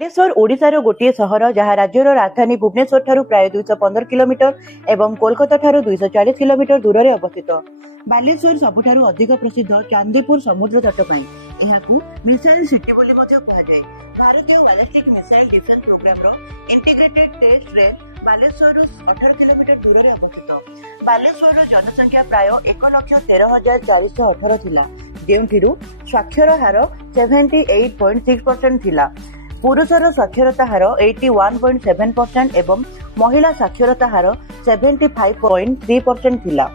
बालेश्वर ओडिशार गोटे सहर जहाँ राज्यर राजधानी भुवनेश्वर ठारू प्राय 215 किलोमीटर एवं कोलकाता ठारू 240 किलोमीटर दूर में अवस्थित। बालेश्वर सबुठारू अधिक प्रसिद्ध चांदीपुर समुद्र तट पाई एहाकू मिसाइल सिटी बोली मध्य कहुए। भारतीय बैलिस्टिक मिसाइल डिफेंस प्रोग्राम रो integrated test range Baleshwar 18 kilometre दूर में अवस्थित। बालेश्वर जनसंख्या प्राय 1,13,418 थिला, जेउठिरु साक्षर हार 78.6% थिला। पुरुषर साक्षरता हार 81.7% एवं महिला साक्षरता हार 75.3% थिला।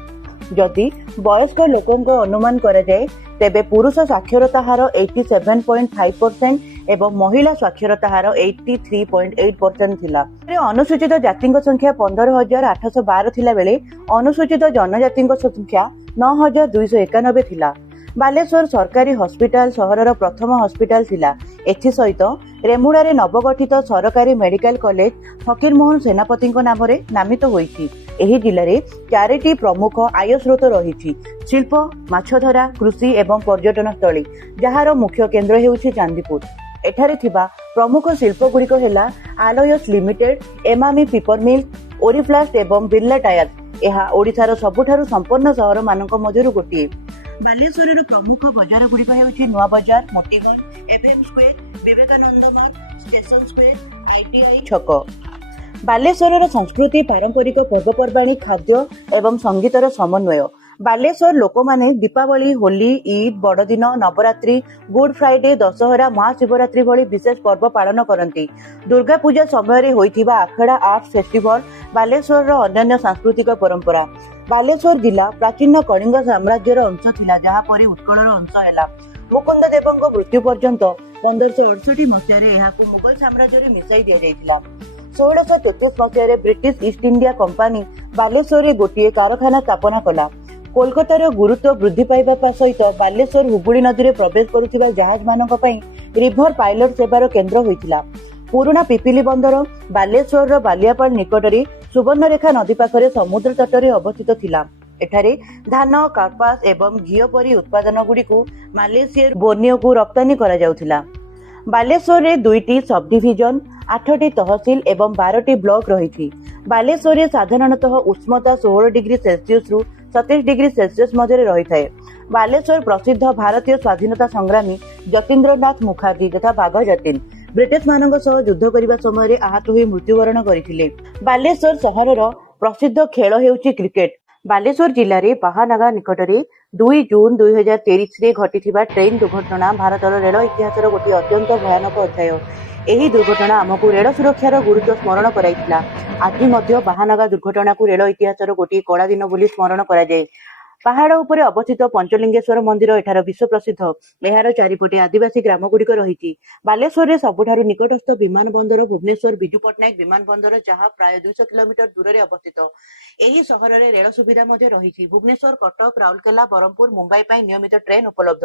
जदि वयस्क लोकों अनुमान करे जाए तेबे पुरुष साक्षरता हार 87.5% एवं महिला साक्षरता हार 83.8% थिला। अनुसूचित जाति संख्या 15,812 थिला बेले अनुसूचित जनजाति संख्या 9,291 थिला। बालेश्वर सरकारी हॉस्पिटल सहरर प्रथम हॉस्पिटल थिला। एथि सहित रेमुड़ारे नवगठित सरकारी मेडिकल कॉलेज फकीरमोहन सेनापति नाम नामित होईछि। एही जिले में 4टी प्रमुख आय स्रोत रही शिल्प, माछधरा, कृषि एवं पर्यटन स्थली, जार मुख्य केन्द्र हेउछि चांदीपुर। एठारे थिबा प्रमुख शिल्प गुड़िक हेला आलोयस लिमिटेड, एमामी पेपर मिल, ओरिफ्लास्ट एवं बिरला टायर। यह ओडिशार सबुठारु संपन्न सहर मानक मध्यरु गोटिए। बालेश्वर प्रमुख बजार गुड़िक हेउछि नुआ बजार, मोतीगंज, एफएम स्क्वायर, विवेकानंद मार्ग, स्टेशन स्क्वायर, आईटीआई छक। बालेश्वर संस्कृति, पारंपरिक पर्वपर्वाणी, खाद्य एवं संगीतर समन्वय। बालेश्वर लोक माने दीपावली, होली, ईद, बड़दिन, नवरात्रि, गुड फ्राइडे, दशहरा, महाशिवरात्रि भली विशेष पर्व पालन करती। दुर्गा पूजा समय होइथिबा आखड़ा आर्ट फेस्टिवल बालेश्वर अन्य सांस्कृतिक परंपरा। बालेश्वर जिला प्राचीन कलिंग साम्राज्यर अंश थिला, जहाँ परी उत्कलर अंश हैला। मुकुंद देवଙ୍କ मृत्यु पर्यंत 1568 मसीह एहाकू मुगल साम्राज्य मिसाई दिया जायतिला। 1634 मसीह British East India company Baleshwar गोटे कारखाना स्थापना कला। कोलकातार गुरुत्व वृद्धि पाइबा सहित बालेश्वर हुगुली नदी में प्रवेश करुथिबा जहाज मानक पई रिभर पायलट सेवार केन्द्र होइतिला। पुराना पिपिली बंदर बालेश्वर बालियापाड़ निकटरे सुवर्णरेखा नदी पाखरे समुद्र तटरे अवस्थित थिला। एठारे धान, कार्पास एवं घीओ परी उत्पादन गुड़िकू मालेशिया बोर्नियो को रप्तानी करा जाउथिला। बालेश्वर रे 2टी सब डिविजन, 8टी तहसील एवं 12टी ब्लॉक रही। बालेश्वर रे साधारणतः उष्णता 16 डिग्री सेल्सियस रु 27 डिग्री सेल्सियस मध्य रही है। बालेश्वर प्रसिद्ध भारतीय स्वाधीनता संग्रामी जतीन्द्रनाथ मुखर्जी तथा बाघ जतीन ब्रिटिश मानक सह युद्ध करने समय आहत हो मृत्युवरण करथिले। बालेश्वर सहरर प्रसिद्ध खेल हेउछि क्रिकेट। बालेश्वर जिले में बाहानागा निकटरे 2 जून 2023 रे घटिथिबा ट्रेन दुर्घटना भारतर रेल इतिहासर गोटे अत्यंत भयानक अध्याय। एही दुर्घटना आमको रेल सुरक्षार गुरुत्व स्मरण कराइथिला। आज मध्य बाहानागा दुर्घटना को रेल इतिहासर गोटे कड़ा दिन बोली स्मरण करा जाए। पहाड़ उपरे अवस्थित पंचलिंगेश्वर मंदिर एठार विश्व प्रसिद्ध। एहार चारिपटे आदिवासी ग्राम गुड़िक रही। बालेश्वर रे सबुठारु निकटस्थ विमान बंदर भुवनेश्वर विजु पट्टनायक विमान बंदर, जहाँ प्राय 200 किलोमीटर दूर में अवस्थित। एही सहर में रेल सुविधा मध्य रही। भुवनेश्वर, कटक, राउरकेला, बरहमपुर, मुंबई पई नियमित ट्रेन उपलब्ध।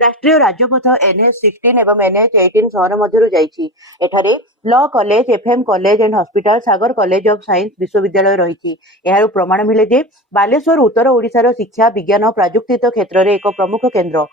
राष्ट्रीय राजपथ NH16 एवं NH18 सहर मध्यरु जाइछि। एठारे law college, FM college and hospital, Sagar college of science विश्वविद्यालय रही। एहार प्रमाण मिले जे बालेश्वर उत्तर ओडिशार शिक्षा, विज्ञान, प्रजुक्ति क्षेत्र में एक प्रमुख केन्द्र।